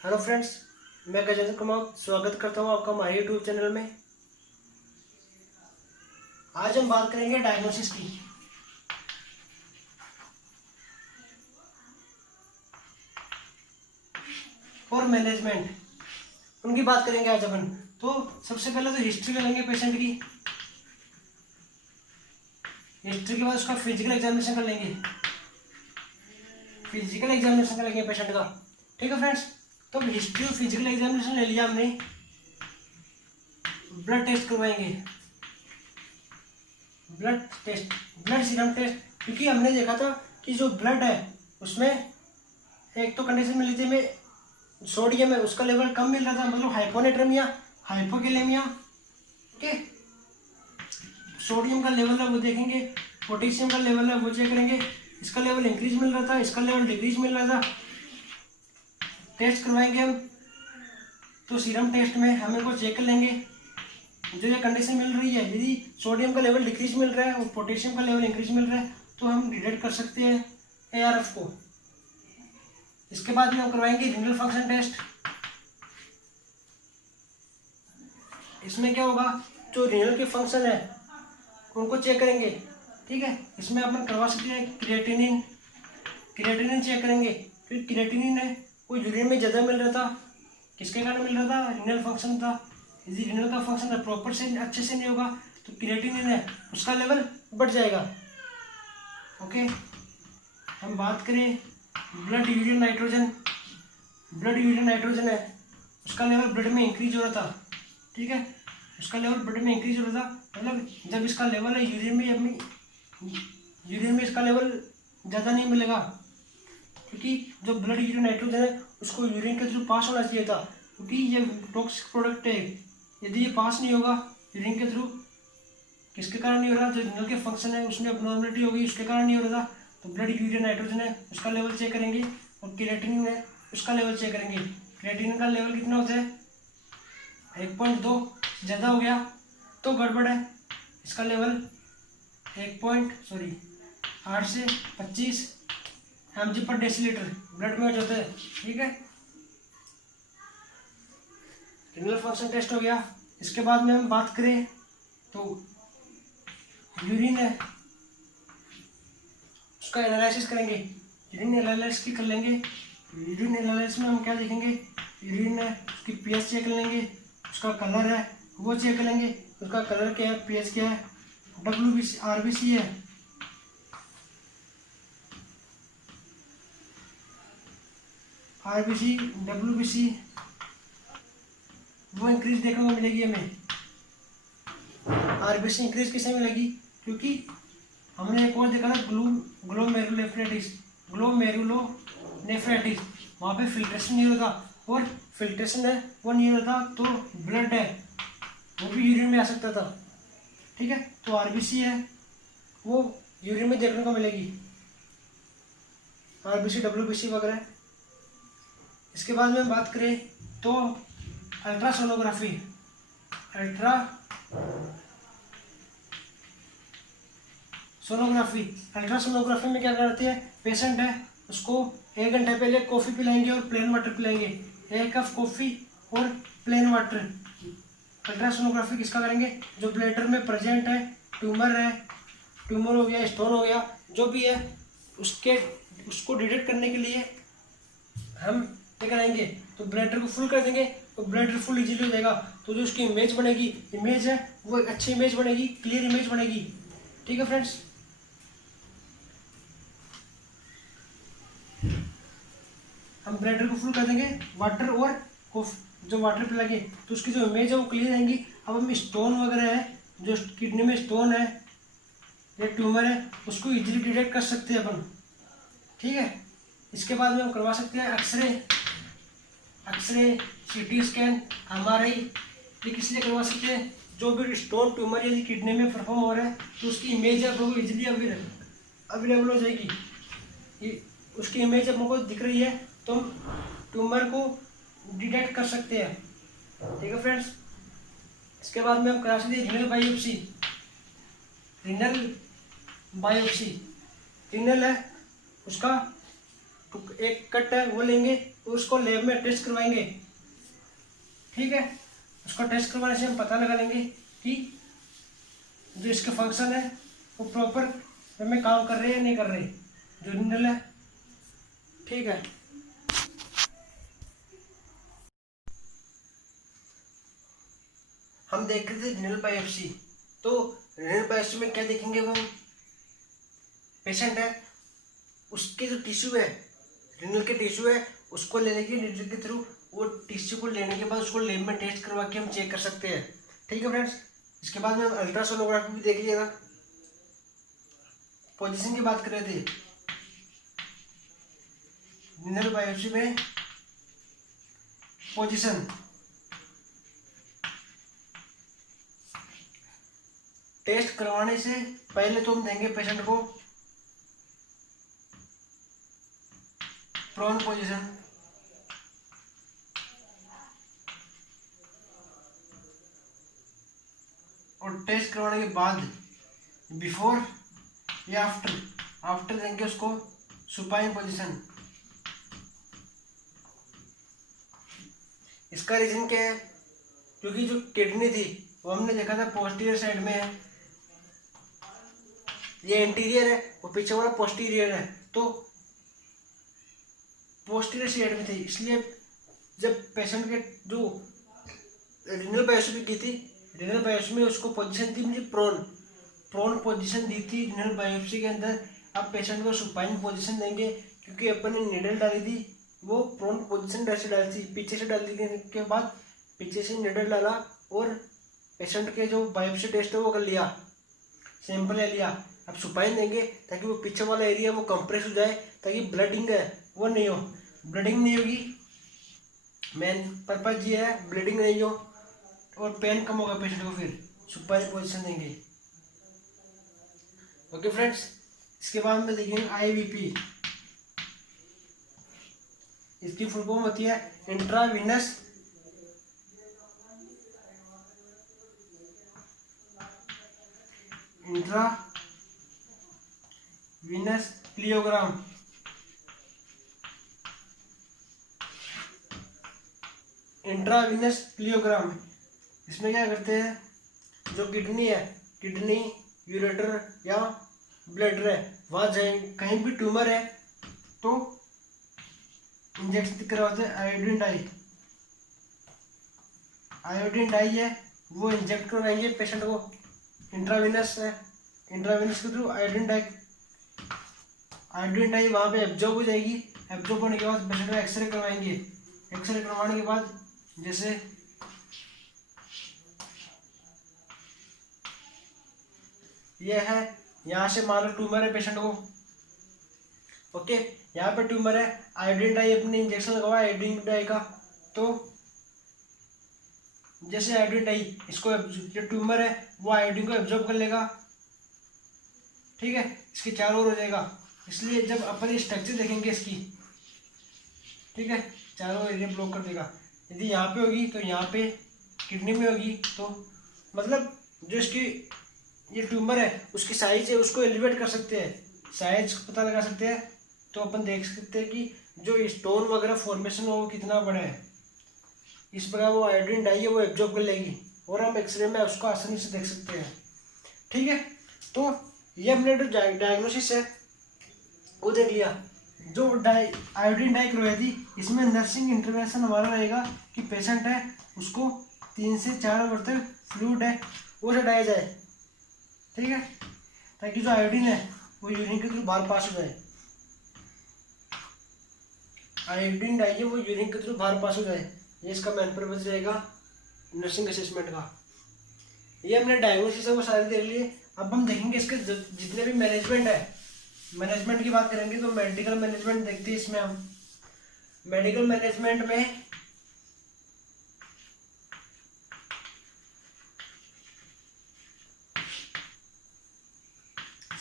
Hello friends, मैं गजेंद्र कुमार स्वागत करता हूं आपका हमारे यूट्यूब चैनल में। आज हम बात करेंगे डायग्नोसिस की। और मैनेजमेंट उनकी बात करेंगे आज अपन। तो सबसे पहले तो हिस्ट्री कर लेंगे पेशेंट की। हिस्ट्री के बाद उसका फिजिकल एग्जामिनेशन कर लेंगे। फिजिकल एग्जामिनेशन कर लेंगे पेशेंट का। ठीक है फ्रेंड्स, तो हिस्ट्री और फिजिकल एग्जामिनेशन ले लिया हमने। ब्लड टेस्ट करवाएंगे, blood test, blood serum test. क्योंकि हमने देखा था कि जो ब्लड है उसमें एक तो कंडीशन मिली थी में सोडियम है उसका लेवल कम मिल रहा था, मतलब हाइपोनेट्रेमिया, हाइपोकेलेमिया। ओके, सोडियम का लेवल है वो देखेंगे, पोटेशियम का लेवल है वो चेक करेंगे। इसका लेवल इंक्रीज मिल रहा था, इसका लेवल डिक्रीज मिल रहा था। टेस्ट करवाएंगे हम। तो सीरम टेस्ट में हम इनको चेक कर लेंगे जो ये कंडीशन मिल रही है। यदि सोडियम का लेवल डिक्रीज मिल रहा है और पोटेशियम का लेवल इंक्रीज मिल रहा है तो हम डिटेक्ट कर सकते हैं ARF को। इसके बाद में हम करवाएंगे रीनल फंक्शन टेस्ट। इसमें क्या होगा, जो रीनल के फंक्शन है उनको चेक करेंगे। ठीक है, इसमें अपन करवा सकते हैं क्रिएटिनिन। क्रिएटिनिन चेक करेंगे क्योंकि क्रिएटिनिन है वो यूरिन में ज़्यादा मिल रहा था। किसके कारण मिल रहा था? रीनल फंक्शन था। यदि रीनल का फंक्शन प्रॉपर से अच्छे से नहीं होगा तो क्रिएटिनिन है उसका लेवल बढ़ जाएगा। ओके, हम बात करें blood urine nitrogen. Blood urine nitrogen है उसका लेवल ब्लड में इंक्रीज हो रहा था। ठीक है, उसका लेवल ब्लड में इंक्रीज हो रहा था, मतलब जब इसका लेवल है यूरिन में इसका लेवल ज़्यादा नहीं मिलेगा। क्योंकि जो ब्लड यूरिन नाइट्रोजन है उसको यूरिन के थ्रू पास होना चाहिए था, क्योंकि ये टॉक्सिक प्रोडक्ट है। यदि ये पास नहीं होगा यूरिन के थ्रू, किसके कारण नहीं हो रहा? जो रीनल के फंक्शन है उसमें अबनॉर्मलिटी हो गई, उसके कारण नहीं हो रहा था। तो ब्लड यूरिन नाइट्रोजन है उसका लेवल चेक करेंगे और क्रिएटिनिन है उसका लेवल चेक करेंगे। क्रिएटिनिन का लेवल कितना होता है? 1.2 ज़्यादा हो गया तो गड़बड़ है। इसका लेवल 8 से 25 mg/dL ब्लड में जाता है। ठीक है, रीनल फंक्शन टेस्ट हो गया। इसके बाद में हम बात करें तो यूरिन है उसका एनालिसिस करेंगे। यूरिन एनालिसिस की कर लेंगे। यूरिन एनालिसिस में हम क्या देखेंगे? यूरिन है उसकी pH चेक कर लेंगे, उसका कलर है वो चेक कर लेंगे, उसका कलर क्या है, pH क्या है, WBC RBC है, RBC WBC वो इंक्रीज देखने को मिलेगी हमें। RBC इंक्रीज किसे मिलेगी? क्योंकि हमने एक और देखा था ग्लोमेरुलोनेफ्राइटिस, वहाँ पे फिल्ट्रेशन नहीं होता, और फिल्ट्रेशन है वो नहीं होता तो ब्लड है वो भी यूरिन में आ सकता था। ठीक है, तो RBC है वो यूरिन में देखने को मिलेगी, RBC WBC वगैरह। इसके बाद में बात करें तो अल्ट्रासोनोग्राफी। अल्ट्रासोनोग्राफी में क्या करते हैं? पेशेंट है उसको 1 घंटे पहले कॉफ़ी पिलाएंगे और प्लेन वाटर पिलाएंगे, 1 कप कॉफ़ी और प्लेन वाटर। अल्ट्रासोनोग्राफी किसका करेंगे? जो ब्लैडर में प्रेजेंट है, ट्यूमर हो गया, स्टोन हो गया, जो भी है उसको डिटेक्ट करने के लिए हम क्या कराएंगे? तो ब्लैडर को फुल कर देंगे तो ब्लैडर फुल इजीली हो जाएगा। तो जो उसकी इमेज है वो एक अच्छी इमेज बनेगी, क्लियर इमेज बनेगी। ठीक है फ्रेंड्स, हम ब्लैडर को फुल कर देंगे वाटर और जो वाटर पिलाएंगे तो उसकी जो इमेज है वो क्लियर आएंगी। अब हम स्टोन वगैरह है, जो किडनी में स्टोन है या ट्यूमर है उसको इजीली डिटेक्ट कर सकते हैं अपन। ठीक है, इसके बाद में हम करवा सकते हैं एक्सरे, CT स्कैन, MRI। ये किस लिए करवा सकते हैं? जो भी स्टोन ट्यूमर यदि किडनी में परफॉर्म हो रहा है तो उसकी इमेज है वो इजीली अवेलेबल हो जाएगी। ये उसकी इमेज हमको दिख रही है तो हम ट्यूमर को डिटेक्ट कर सकते हैं। ठीक है फ्रेंड्स, इसके बाद में हम करा सकते हैं रीनल बायोप्सी। रीनल है उसका एक कट है वो लेंगे, उसको लैब में टेस्ट करवाएंगे। ठीक है, उसको टेस्ट करवाने से हम पता लगा लेंगे कि जो इसके फंक्शन है वो प्रॉपर वे में काम कर रहे हैं या नहीं कर रहे, जो रिनल है। ठीक है, हम देख रहे थे रिनल बायोप्सी। तो रिनल बायोप्सी में क्या देखेंगे, वो पेशेंट है उसके जो टिश्यू है, रिनल के टिश्यू है, उसको ले लेंगे नीडल के थ्रू। वो टिश्यू को लेने के बाद उसको लैब में टेस्ट करवा के हम चेक कर सकते हैं। ठीक है फ्रेंड्स, इसके बाद में हम अल्ट्रासोनोग्राफी भी देख लीजिएगा। पोजीशन की बात कर रहे थे रिनल बायोप्सी में, पोजीशन टेस्ट करवाने से पहले तो हम देंगे पेशेंट को प्रोन पोजीशन, और टेस्ट करवाने के बाद बिफोर या आफ्टर देंगे उसको सुपाइन पोजीशन। इसका रीजन क्या है, क्योंकि जो किडनी थी वो हमने देखा था पोस्टीरियर साइड में है, ये एंटीरियर है, वो पीछे वाला पोस्टीरियर है, तो पोस्टीरियर साइड में थी। इसलिए जब पेशेंट के जो रिनल बायोप्सी की थी, रिनल बायोप्सी में उसको पोजीशन थी मुझे प्रोन पोजीशन दी थी रिनल बायोप्सी के अंदर। अब पेशेंट को सुपाइन पोजीशन देंगे, क्योंकि अपन ने निडल डाली थी वो प्रोन पोजीशन से डाली थी, पीछे से डाल दी के बाद पीछे से निडल डाला और पेशेंट के जो बायोप्सी टेस्ट है वो कर लिया, सैंपल ले लिया। अब सुपाइन देंगे ताकि वो पीछे वाला एरिया वो कंप्रेस हो जाए, ताकि ब्लडिंग है वो नहीं हो, ब्लडिंग नहीं होगी, मेन पर्पज ये है ब्लीडिंग नहीं हो, और पेन कम होगा पेशेंट को, फिर सुपाइन पोजीशन देंगे। ओके फ्रेंड्स, इसके बाद में देखेंगे आईवीपी। इसकी फुल फॉर्म होती है इंट्रावीनस प्लियोग्राम। इंट्रावीनस प्लियोग्राम, इसमें क्या करते हैं, जो किडनी है, किडनी यूरेटर या ब्लडर है, वहाँ जाए कहीं भी ट्यूमर है तो इंजेक्शन करवाते हैं आयोडीन डाई है वो इंजेक्ट करवाएंगे पेशेंट को, इंट्रावीनस है, इंट्रावीनस के थ्रू आयोडीन डाई वहाँ पे एब्जॉर्ब हो जाएगी। एब्जॉर्ब होने के बाद पेशेंट का एक्सरे करवाएंगे, एक्सरे करवाने के बाद जैसे ये है, यहाँ से मान लो ट्यूमर है पेशेंट को, ओके, यहाँ पे ट्यूमर है, आयोडीन डाई अपने इंजेक्शन लगवा आयोडीन डाई का, तो जैसे आयोडीन डाई इसको, जो ट्यूमर है वो आयोडीन को एब्जॉर्ब कर लेगा। ठीक है, इसके चारों ओर हो जाएगा। इसलिए जब अपन स्ट्रक्चर देखेंगे इसकी, ठीक है, चारों एरिया ब्लॉक कर देगा। यदि यहाँ पे होगी तो यहाँ पे किडनी में होगी, तो मतलब जो इसकी ये ट्यूमर है उसकी साइज है उसको एलिवेट कर सकते हैं, साइज पता लगा सकते हैं। तो अपन देख सकते हैं कि जो स्टोन वगैरह फॉर्मेशन हो वो कितना बड़ा है। इस प्रकार वो आयोडीन डाई है वो एब्जॉर्ब कर लेगी और हम एक्सरे में उसको आसानी से देख सकते हैं। ठीक है, तो ये हमने जो डायग्नोसिस है वो देख लिया। जो आयोडीन डाई करवाई थी, इसमें नर्सिंग इंटरवेंशन हमारा रहेगा कि पेशेंट है उसको 3 से 4 आवर तक फ्लूइड है वो हटाया जाए। ठीक है, ताकि जो आयोडीन है वो यूरिन के थ्रू बाहर पास हो जाए, आयोडीन डाई है वो यूरिन के थ्रू बाहर पास हो जाए। ये इसका मेन पर्पज रहेगा नर्सिंग असेसमेंट का। ये हमने डायग्नोसिस है वो सारे देख लिए। अब हम देखेंगे इसके जितने भी मैनेजमेंट है, मैनेजमेंट की बात करेंगे तो मेडिकल मैनेजमेंट देखते हैं। इसमें हम मेडिकल मैनेजमेंट में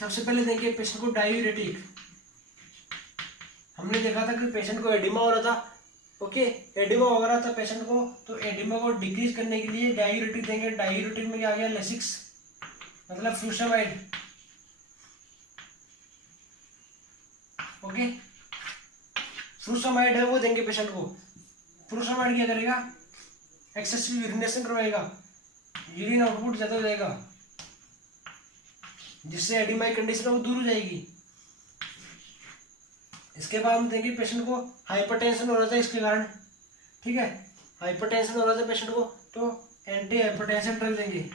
सबसे पहले देखिए पेशेंट को डायूरेटिक। हमने देखा था कि पेशेंट को एडिमा हो रहा था, ओके, एडिमा हो रहा था पेशेंट को, तो एडिमा को डिक्रीज करने के लिए डायूरेटिक देंगे। डायूरेटिक में क्या आ गया, लेसिक्स मतलब फ्यूसामाइड, ओके। फ्रूसमाइड है वो देंगे पेशेंट को। फ्रूसमाइड क्या करेगा, एक्सेसिव यूरिनेशन करवाएगा, यूरिन आउटपुट ज़्यादा हो जाएगा, जिससे एडिमा की कंडीशन वो दूर हो जाएगी। इसके बाद हम देंगे पेशेंट को, हाइपरटेंशन हो रहा था इसके कारण, ठीक है, हाइपरटेंशन हो रहा था पेशेंट को, तो एंटी हाइपरटेंशन ड्रग देंगे।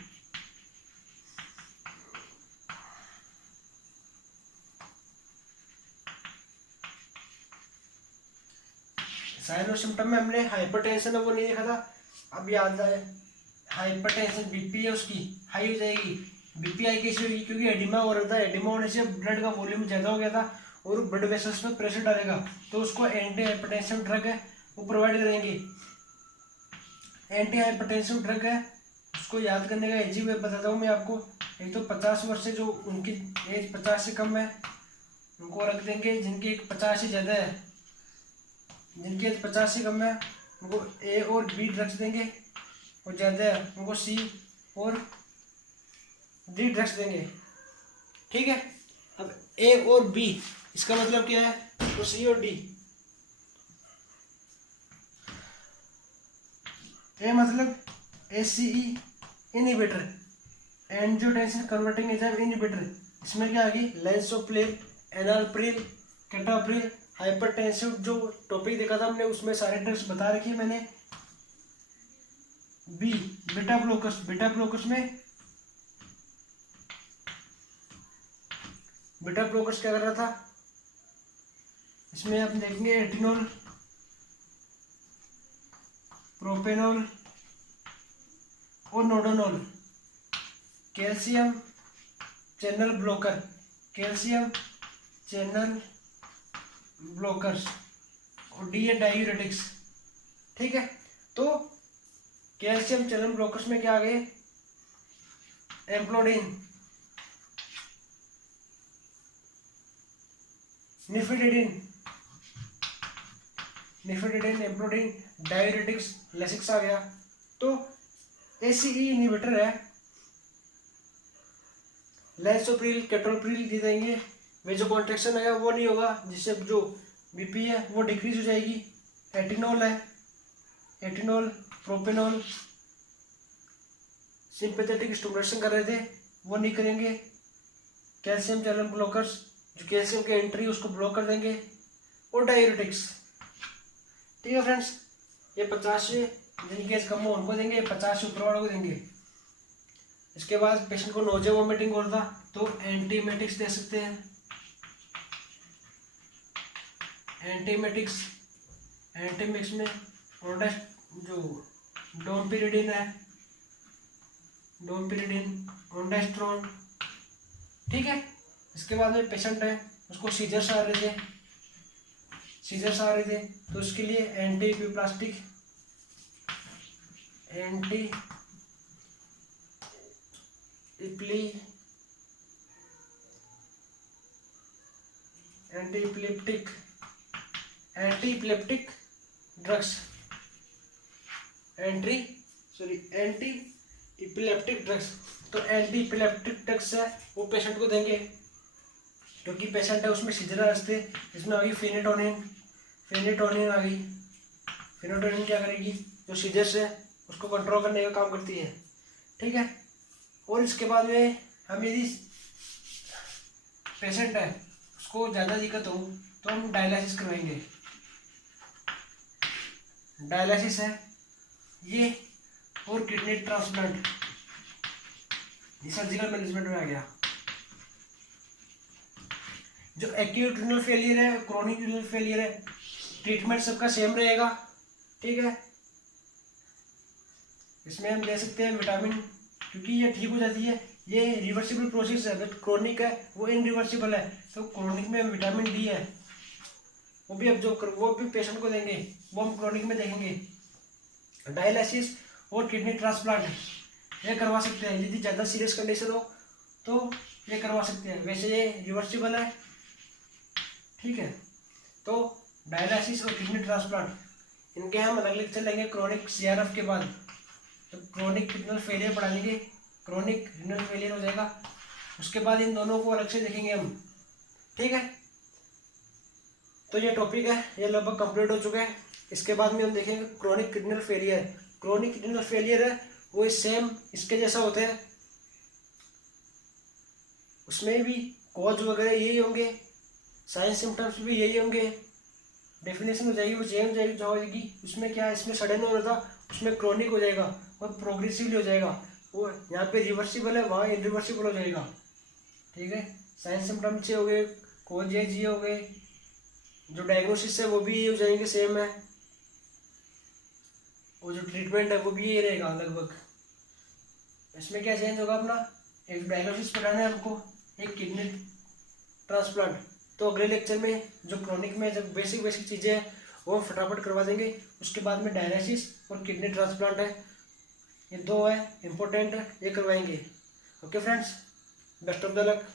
साइन और सिम्टम में हमने हाइपरटेंशन है वो नहीं देखा था, अब याद आए, हाइपरटेंशन बीपी है उसकी हाई हो जाएगी। बीपी हाई कैसी होगी, क्योंकि एडिमा हो रहा था, एडिमा होने से ब्लड का वॉल्यूम ज़्यादा हो गया था और ब्लड वेसल्स में प्रेशर डालेगा, तो उसको एंटी हाइपरटेंशन ड्रग है वो प्रोवाइड करेंगे। एंटी हाइपरटेंसिव ड्रग है, उसको याद करने का इजी वे बताता हूँ मैं आपको। एक तो 50 वर्ष से जो उनकी एज 50 से कम है उनको रख देंगे, जिनकी एक 50 से ज़्यादा है, जिनकी एज 50 से कम है उनको ए और बी ड्रग्स देंगे, और ज़्यादा है उनको सी और डी ड्रग्स देंगे, ठीक है। अब ए और बी इसका मतलब क्या है, तो सी और डी। ए मतलब ACE inhibitor, angiotensin converting enzyme inhibitor. इसमें क्या आ गई, लेंसोप्रिल, एनालप्रिल, केटाप्रिल, हाइपरटेंसिव जो टॉपिक देखा था हमने उसमें सारे ड्रग्स बता रखी है मैंने। B beta blockers, beta blockers में बीटा ब्लॉकर्स क्या कर रहा था, इसमें आप देखेंगे एटिनोल, प्रोपेनोल और nadolol. Calcium channel blocker, calcium channel blockers, और डी है डायूरेटिक्स, ठीक है। तो कैल्शियम चैनल ब्लॉकर्स में क्या आ गए, एम्प्लोडिन, निफिडिडिन, निफिडिडिन, एम्प्लोडिन, डायूरेटिक्स, लेसिक्स आ गया। तो ACE इनहिबिटर है, लेंसोप्रिल, केटोप्रिल दे देंगे, वेजो कॉन्ट्रैक्शन है वो नहीं होगा, जिससे जो बीपी है वो डिक्रीज हो जाएगी। एटिनोल है, एटिनोल, प्रोपेनोल, सिंपैथेटिक स्टिमुलेशन कर रहे थे वो नहीं करेंगे। कैल्शियम चैनल ब्लॉकर्स, जो कैल्शियम की एंट्री उसको ब्लॉक कर देंगे, और डायूरेटिक्स, ठीक है फ्रेंड्स। ये 50 से जिनकी एज कम हो उनको देंगे, 50 से ऊपर वालों को देंगे। इसके बाद पेशेंट को नोजिया वोमिटिंग हो रहा था तो एंटीमेटिक्स दे सकते हैं, एंटीमेटिक्स, एंटीमिक्स में ओंडेस्ट जो डोम्पिरिडिन है, डोम्पिरिडिन, ओंडेस्ट्रोन, ठीक है। इसके बाद में पेशेंट है उसको सीजर्स आ रहे थे, सीजर्स आ रहे थे तो उसके लिए एंटी इपिप्लास्टिक, एंटी एंटीइपिलेप्टिक, एंटीइपिलेप्टिक ड्रग्स, एंटीइपिलेप्टिक ड्रग्स। तो एंटीइपिलेप्टिक ड्रग्स है वो पेशेंट को देंगे, क्योंकि पेशेंट है उसमें सीजर आ रहे थे। इसमें आ गई फेनेटोनिन, फेनेटोनिन आ गई। फेनेटोनिन क्या करेगी, जो सीजर्स है उसको कंट्रोल करने का काम करती है, ठीक है। और इसके बाद में हम यदि पेशेंट है उसको ज़्यादा दिक्कत हो तो हम डायलिसिस करवाएंगे। डायलिसिस है ये, और किडनी ट्रांसप्लांट, ये सर्जिकल मैनेजमेंट में आ गया। जो एक्यूट रीनल फेलियर है, क्रोनिक रीनल फेलियर है, ट्रीटमेंट सबका सेम रहेगा, ठीक है। इसमें हम ले सकते हैं विटामिन, क्योंकि ये ठीक हो जाती है, ये रिवर्सिबल प्रोसेस है, बट क्रोनिक है वो इनरिवर्सिबल है। तो क्रोनिक में विटामिन डी है, वो भी अब जो वो भी पेशेंट को देंगे, वो हम क्रोनिक में देखेंगे। डायलिसिस और किडनी ट्रांसप्लांट ये करवा सकते हैं, यदि ज़्यादा सीरियस कंडीशन हो तो ये करवा सकते हैं, वैसे ये रिवर्सिबल है, ठीक है। तो डायलिसिस और किडनी ट्रांसप्लांट इनके हम अलग अलग चलेंगे क्रोनिक CRF के बाद। तो क्रोनिक रिनल फेलियर पढ़ा लेंगे, क्रोनिक रिनल फेलियर हो जाएगा, उसके बाद इन दोनों को अलग से देखेंगे हम, ठीक है। तो ये टॉपिक है, ये लगभग कंप्लीट हो चुका है। इसके बाद में हम देखेंगे chronic kidney failure. Chronic kidney failure है वो सेम इसके जैसा होता है, उसमें भी कॉज वगैरह यही होंगे, साइन सिम्टम्स भी यही होंगे, डेफिनेशन हो जाएगी वो चेंज हो जाएगी। उसमें क्या है, इसमें सडन हो रहा था, उसमें क्रोनिक हो जाएगा और प्रोग्रेसिवली हो जाएगा। वो यहाँ पे रिवर्सिबल है, वहाँ इरिवर्सिबल हो जाएगा। ठीक है, साइन सिम्टम्स ये हो गए, कॉज ये हो गए, जो डायग्नोसिस है वो भी ये हो जाएंगे, सेम है, और जो ट्रीटमेंट है वो भी ये रहेगा लगभग। इसमें क्या चेंज होगा अपना, एक डायग्नोसिस बताना है हमको, एक किडनी ट्रांसप्लांट। तो अगले लेक्चर में जो क्रोनिक में जब बेसिक बेसिक चीज़ें हैं वो हम फटाफट करवा देंगे। उसके बाद में डायलिसिस और किडनी ट्रांसप्लांट है, ये दो है इम्पोर्टेंट, ये करवाएंगे। Okay friends, best of the luck.